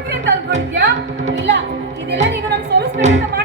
ಅನ್ಕೊಂಡಿದ್ಯಾ? ಇಲ್ಲ ಇದೆಲ್ಲ ನೀನು ನಾನು ಸೋಲಿಸ್ಬೇಕು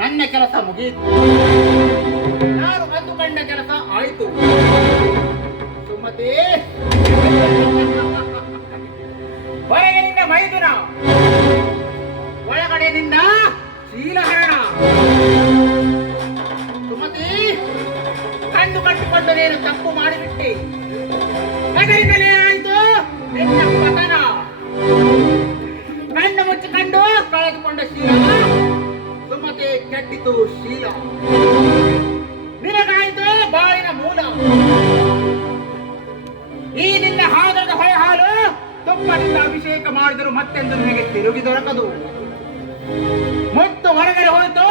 ನನ್ನ ಕೆಲಸ ಮುಗಿಯಿತು ನಾನು ಅಂದುಕೊಂಡ ಕೆಲಸ ಆಯಿತು. ಸುಮತಿ ಹೊರಗಿನಿಂದ ಮೈದುನ ಒಳಗಡೆಯಿಂದ ಶೀಲಹರಣ. ಸುಮತಿ, ಕಣ್ಣು ಕಟ್ಟಿಕೊಂಡು ನೀನು ತಪ್ಪು ಮಾಡಿಬಿಟ್ಟೆ. ಅದರಿಂದಲೇ ಆಯಿತು, ನಿನ್ನ ಪತನ. ಕಣ್ಣು ಮುಚ್ಚಿಕೊಂಡು ಕಳೆದುಕೊಂಡ ಶೀಲ ಸುಮತಿ ಕೆಟ್ಟಿತು ಶೀಲ. ನಿನಗಾಯಿತು ಬಾಳಿನ ಮೂಲ. ಈ ನಿನ್ನ ಹಾದರದ ಹೊಳೆ ಹಾಲು ತುಪ್ಪದಿಂದ ಅಭಿಷೇಕ ಮಾಡಿದರು ಮತ್ತೆಂದು ನಿನಗೆ ತಿರುಗಿ ದೊರಕದು. ಮುತ್ತು ಹೊರಗಡೆ ಹೋಯಿತು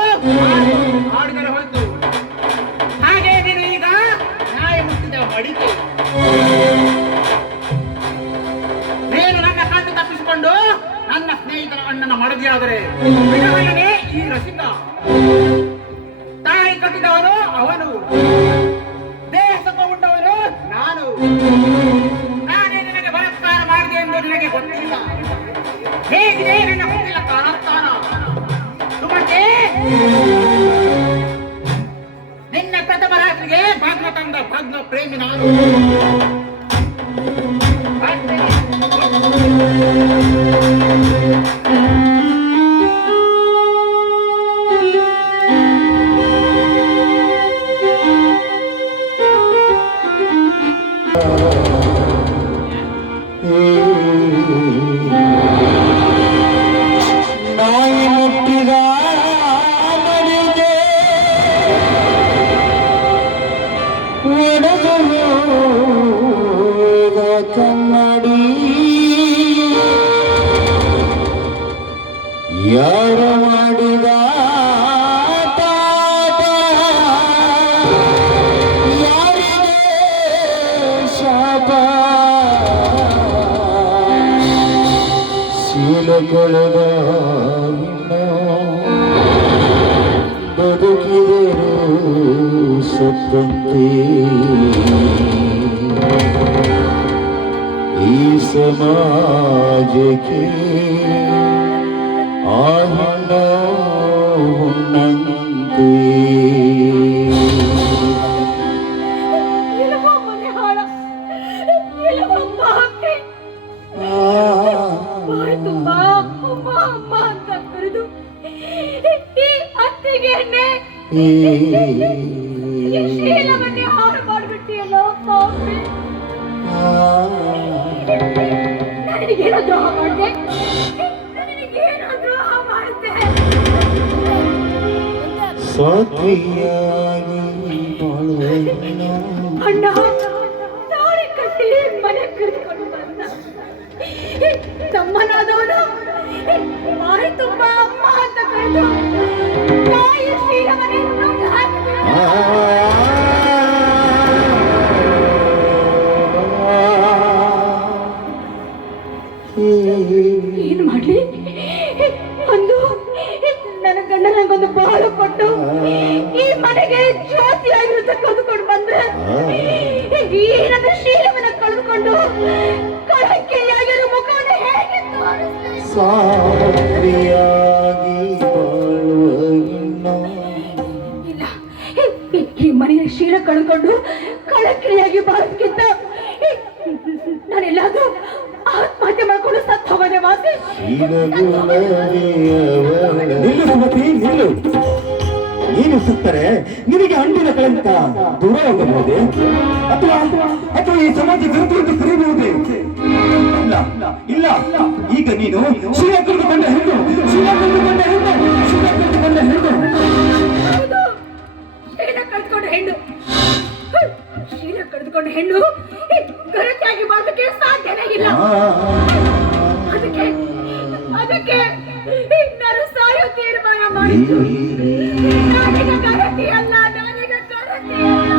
ಆಡಿದರೆ ಹೋಯಿತು. ಹಾಗೆ ನೀನು ಈಗ ನಾಯ ಮುಟ್ಟಿದ ಮಡಿಕೆ. ನೀನು ನನ್ನ ಕಣ್ಣು ತಪ್ಪಿಸಿಕೊಂಡು ನನ್ನ ಸ್ನೇಹಿತರ ಅಣ್ಣನ ಮಡದಿಯಾದರೆ. ಈ ರಸಿಕ ತಾಯಿ ಕಟ್ಟಿದವನು ಅವನು. ದೇಹ ಸುಖ ಉಂಡವನು ನಾನು. ನಾನೇ ನಿನಗೆ ಬಲಾತ್ಕಾರ ಮಾಡಿದೆ ಎಂದು ನಿನಗೆ ಗೊತ್ತಿಲ್ಲ. ಹೇಗಿದೆ ನಿನ್ನ ಗೊತ್ತಿಲ್ಲ ಕಾಣತ್ತಾನ ಸುಮತಿ! ನಿನ್ನ ಪ್ರಥಮ ರಾತ್ರಿಗೆ ಭಗ್ನ ತಂದ ಭಗ್ನ ಪ್ರೇಮಿ ನಾನು. ಕನ್ನಡಿ. ಯಾರು ಮಾಡಿದ ಶಾಪ? ಶೀಲಗೊಳಗ ಪಾಪಿ ಬಾಯಿ ತುಂಬಾ ಅಮ್ಮ ಅಮ್ಮ ಅಂತ ಕರೆದು ಈ ಸಾತ್ವಿಯಾಗಿ. ಅಣ್ಣ ತಾಳಿ ಕಟ್ಟಿ ತಮ್ಮನಾದವನು ಬಾಯಿ ತುಂಬ ಅಮ್ಮ ಅಂತ ಕರೆದು ಏನ್ ಮಾಡ್ಲಿ ಒಂದು ನನ್ನ ಬಾಳು ಕೊಟ್ಟು ಈ ಮನೆಗೆ ಜ್ಯೋತಿಯಾಗಿರುತ್ತೆ ಕಳೆದುಕೊಂಡು ಬಂದ್ರೆ ಈ ನನ್ನ ಶೀಲವನ್ನ? ಶೀಲ ಕಳಕ್ರಿಯಾಗಿ ಬಾಳೋದಕ್ಕಿಂತ ನಾನೆಲ್ಲಾದ್ರೂ ಆತ್ಮಹತ್ಯೆ ಮಾಡಿಕೊಂಡು ಸತ್ತು ಹೋಗೋದೆ ಮಾತೆ ನೀನು ಸುತ್ತರೆ, ನಿನಗೆ ಅಂಟಿನ ಕಳಂಕ ದೂರ ಹೋಗಬಹುದೇ? ಅಥವಾ ಅಥವಾ ಈ ಸಮಾಜ ವಿರುದ್ಧ ಕರೆಯಬಹುದೇ? ಇಲ್ಲ ಇಲ್ಲ. ಈಗ ನೀನು ಶಿವ ಕಳೆದುಕೊಂಡ ಹೆಣ್ಣು ಶಿವ ಕಳೆದುಕೊಂಡ ಹೆಣ್ಣು ಶಿವ ಕಳೆದುಕೊಂಡ ಹೆಣ್ಣು. ಶೀಲ ಹೆಣ್ಣು ಗರತಿಯಾಗಿ ಬರೋದಕ್ಕೆ ಸಾಧ್ಯನೇ ಇಲ್ಲ. ಅದಕ್ಕೆ ಅದಕ್ಕೆ ನಾನು ಸಾಯೋ ತೀರ್ಮಾನ ಮಾಡಿದ್ದು ನಾನೀಗ ಗರತಿ ಅಲ್ಲ ನಾನೀಗ ಗರತಿ ಅಲ್ಲ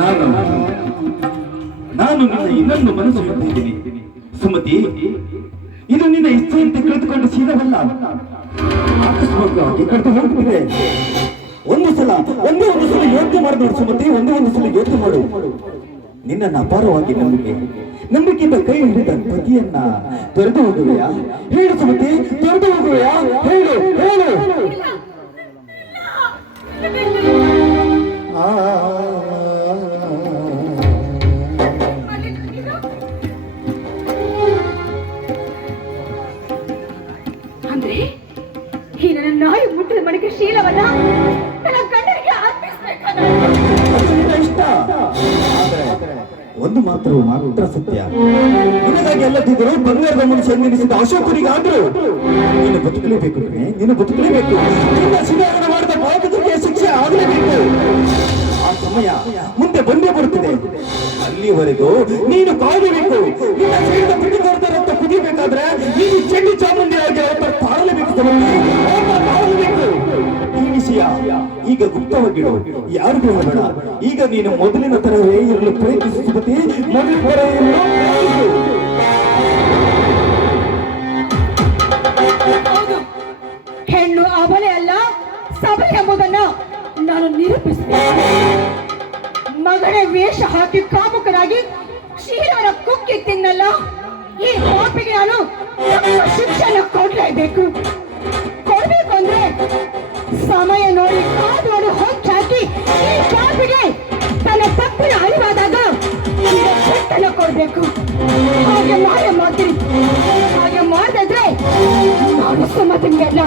ನಾನು ನಾನು ನಿನ್ನ ಇನ್ನೊಂದು ಮನಸ್ಸು ಹೊಂದಿದ್ದೀನಿ. ಸುಮತಿ ಇದು ನಿನ್ನ ಇಚ್ಛೆಯಂತೆ ಅಂತ ಶೀಲವಲ್ಲ ಸೀದವಲ್ಲ? ಕಳೆದು ಹೋಗ್ತಿದೆ ಒಂದು ಸಲ, ಒಂದೇ ಒಂದು ಸಲ ಯೋಚನೆ ಮಾಡಿ ನೋಡು ಸುಮತಿ ಒಂದೇ ಒಂದು ಸಲ ಯೋಚನೆ ಮಾಡು. ನಿನ್ನನ್ನು ಅಪಾರವಾಗಿ ನಂಬಿಕೆ, ನಂಬಿಕೆಯಿಂದ ಕೈ ಹಿಡಿದ ಪತಿಯನ್ನ ತೊರೆದು ಹೋಗುವೆಯಾ? ಹೇಳು ಸುಮತಿ, ತೊರೆದು ಹೋಗುವೆಯಾ? ಹೇಳು ಹೇಳು. ಆ ಒಂದು ಮಾತ್ರ ಮಾತ್ರ ಸತ್ಯ. ನಿನಗಾಗಿ ಎಲ್ಲದಿದ್ದರೂ ಬಂಗಾರದ ಮನುಷ್ಯ ನೆನೆಸಿದ ಅಶೋಕನಿಗಾದ್ರೂ ನೀನು ಬದುಕಲೇಬೇಕು ನೀನು ಬದುಕಲೇಬೇಕು. ನಿನ್ನ ಮಾಡಿದ ಪಾಪದಕ್ಕೆ ಶಿಕ್ಷೆ ಆಗಲೇಬೇಕು. ಆ ಸಮಯ ಮುಂದೆ ಬಂದೇ ಬರುತ್ತಿದೆ. ಅಲ್ಲಿವರೆಗೂ ನೀನು ಕಾಯಬೇಕು. ನಿನ್ನ ಶರೀರದ ಬಿಡಿದವರತ್ತ ಕುದಿಬೇಕಾದ್ರೆ ನೀನು ಚೆಂಡಿ ಚಾಮುಂಡಿ ಆಗಿ ತಾಳಲೇಬೇಕು ಈ ವಿಷಯ ಈಗ ಗುಪ್ತವಾಗಿಡು ಯಾರಿಗೂ ಹೇಳಬೇಡ ಈಗ ನೀನು ಮೊದಲಿನ ತರವೇ ಇರಲು ಪ್ರಯತ್ನಿಸುತ್ತಿ ಹೆಣ್ಣು ಅವಳೆ ಅಲ್ಲ ಸಭೆ ಎಂಬುದನ್ನ ನಾನು ನಿರೂಪಿಸುತ್ತೇನೆ ಮಗಳೇ ವೇಷ ಹಾಕಿ ಕಾಮುಕರಾಗಿ ಶೀಲವನ ಕುಕ್ಕಿ ತಿನ್ನಲ್ಲ. ಈ ಪಾಪಿಗೆ ನಾನು ಶಿಕ್ಷಣ ಕೊಡ್ಲೇಬೇಕು. ಕೊಡ್ಬೇಕು ಅಂದ್ರೆ ಸಮಯ ನೋಡಿ, ಕಾದು ನೋಡಿ ಹೊಚ್ಚಾಕಿ ಈ ಪಾಪಿಗೆ ತನ್ನ ತಪ್ಪಿನ ಅರಿವಾದಾಗ ಶಿಕ್ಷೆಯನ್ನು ಕೊಡಬೇಕು. ಹಾಗೆ ಮಾಯ ಮಾಡ್ತೀರಿ. ಹಾಗೆ ಮಾಡಿದ್ರೆ ನಾನು ಸುಮತಿಗೆ ಅಲ್ಲ.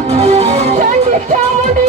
ಚಂಡಿ ಚಾಮುಂಡಿ